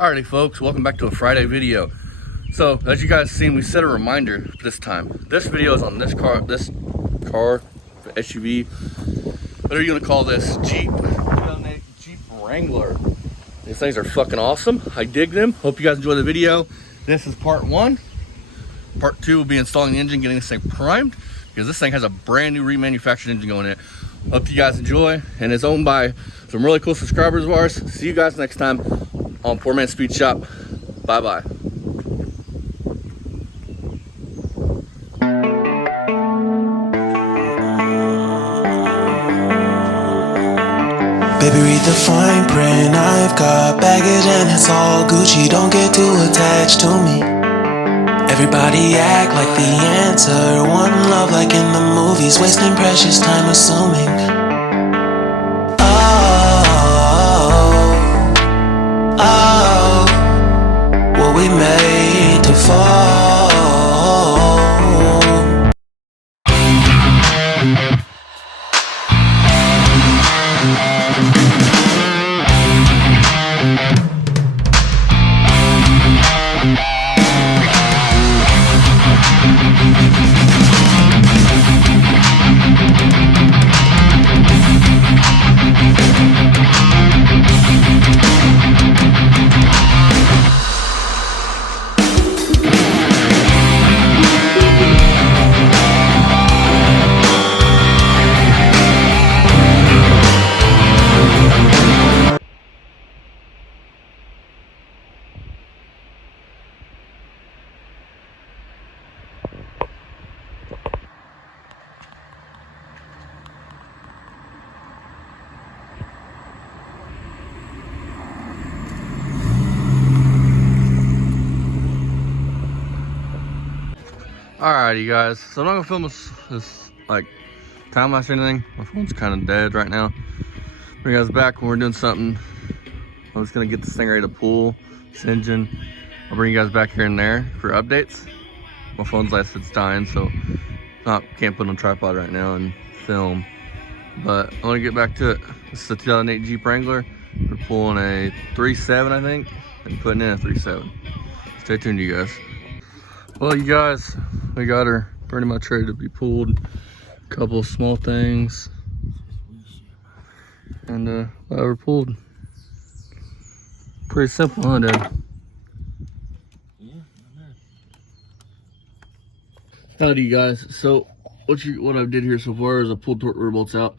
Alrighty folks, welcome back to a Friday video. So as you guys seen, we set a reminder this time. This video is on this car, SUV. What are you gonna call this? Jeep Wrangler. These things are fucking awesome. I dig them. Hope you guys enjoy the video. This is part one. Part two will be installing the engine, getting this thing primed, because this thing has a brand new remanufactured engine going in it. Hope you guys enjoy, and it's owned by some really cool subscribers of ours. See you guys next time on Poor Man Speed Shop. Bye bye. Baby, read the fine print. I've got baggage and it's all Gucci. Don't get too attached to me. Everybody act like the answer. One love like in the movies. Wasting precious time assuming. What we made to fall. Alrighty guys, so I'm not gonna film this like time lapse or anything. My phone's kind of dead right now. Bring you guys back when we're doing something. I'm just gonna get this thing ready to pull this engine. I'll bring you guys back here and there for updates. My phone's last it's dying, so can't put it on tripod right now and film. But I want to get back to it. This is a 2008 Jeep Wrangler. We're pulling a 3.7, I think, and putting in a 3.7. Stay tuned, you guys. Well, you guys, we got her pretty much ready to be pulled. A couple of small things, and we're pulled. Pretty simple, huh, Dad? Yeah, Howdy, you guys. So what I did here so far is I pulled torque converter bolts out.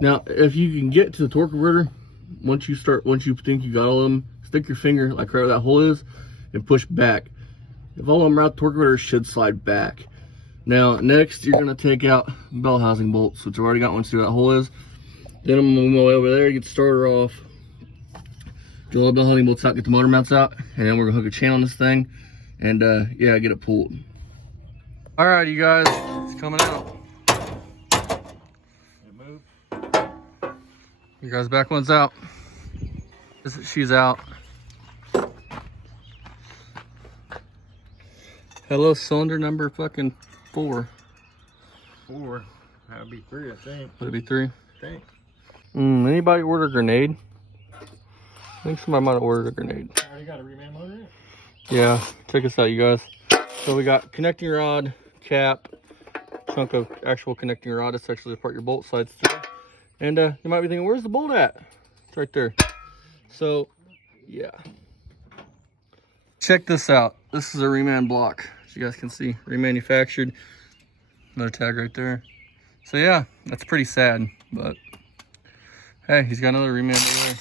Now, if you can get to the torque converter, once you think you got all of them, stick your finger like right where that hole is and push back. If all of them are out, the torque converter should slide back. Now, next, you're gonna take out bell housing bolts, which I've already got one to see where that hole is. Then I'm gonna move my way over there, get the starter off, drill all the bell housing bolts out, get the motor mounts out, and then we're gonna hook a channel on this thing, and yeah, get it pulled. All right, you guys, it's coming out. move. You guys, back one's out. She's out. Hello, cylinder number fucking 4. 4. That would be 3, I think. Would it be 3? I think. Anybody order a grenade? I think somebody might have ordered a grenade. Already got a reman motor in it? Yeah, check this out, you guys. So we got connecting rod, cap, chunk of actual connecting rod. That's actually the part your bolt slides through. And you might be thinking, where's the bolt at? It's right there. So, yeah. Check this out. This is a reman block, as you guys can see, remanufactured. Another tag right there. So yeah, that's pretty sad, but hey, he's got another reman over there.